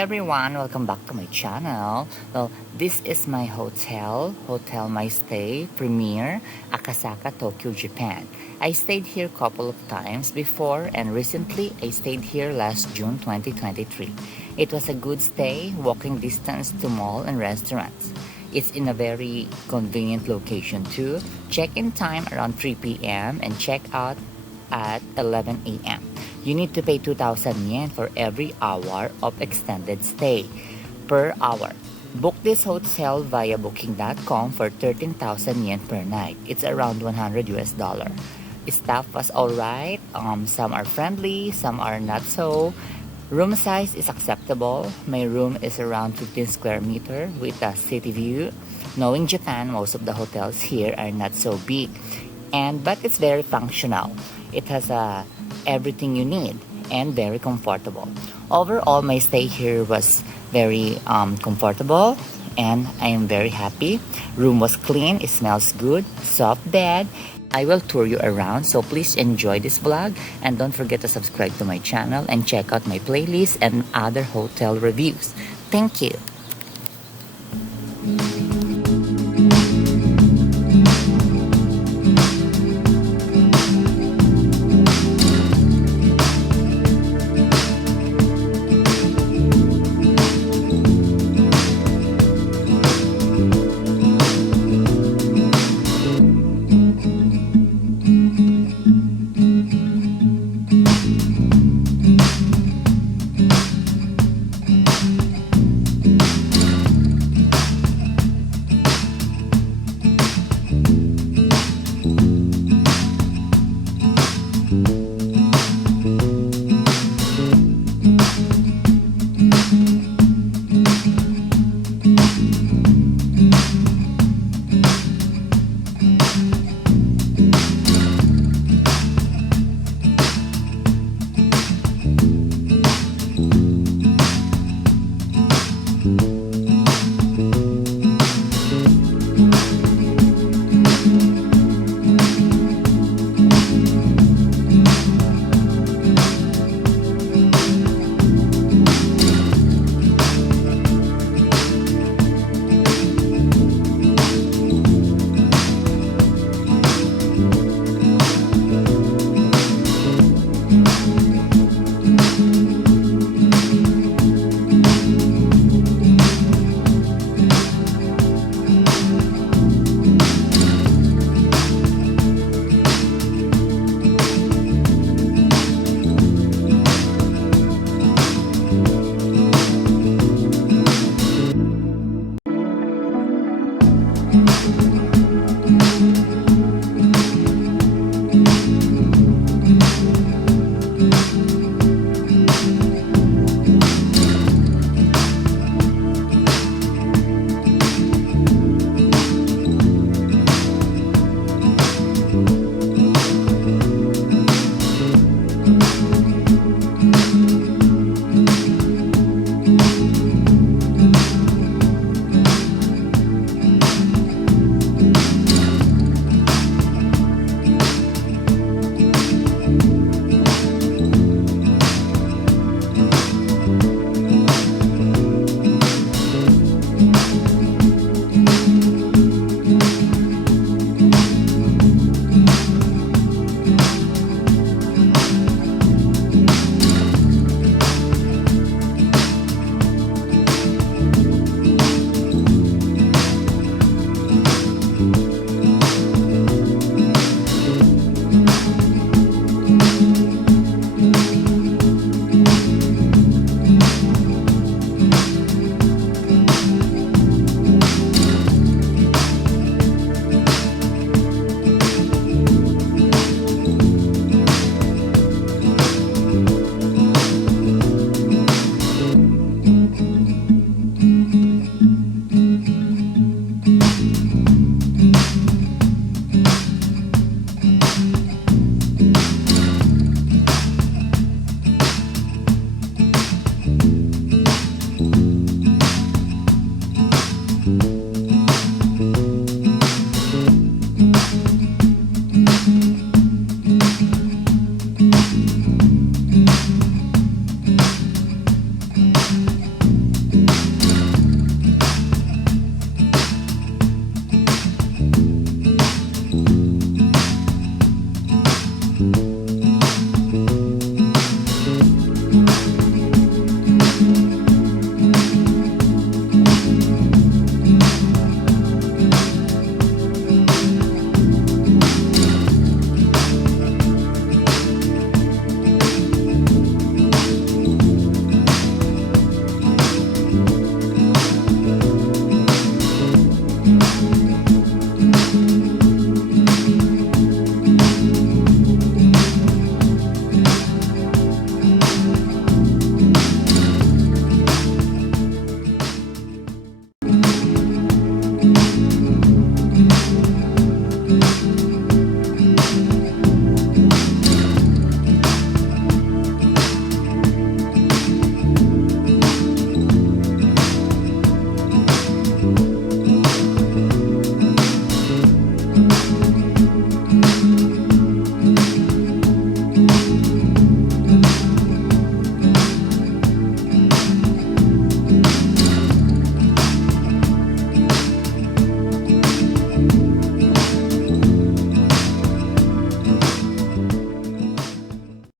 everyone, welcome back to my channel. Well, this is my Hotel Mystays Premier, Akasaka-Tokyo, Japan. I stayed here a couple of times before and recently I stayed here last June 2023. It was a good stay, walking distance to mall and restaurants. It's in a very convenient location too. Check-in time around 3 p.m. and check-out at 11 a.m. You need to pay 2,000 yen for every hour of extended stay per hour. Book this hotel via booking.com for 13,000 yen per night. It's around 100 US dollar. Staff was alright. Some are friendly, some are not so. Room size is acceptable. My room is around 15 square meter with a city view. Knowing Japan, most of the hotels here are not so big, but it's very functional. It has everything you need and very comfortable. Overall, my stay here was very comfortable and I am very happy. Room was clean, it smells good, soft bed. I will tour you around, so please enjoy this vlog and don't forget to subscribe to my channel and check out my playlist and other hotel reviews. Thank you.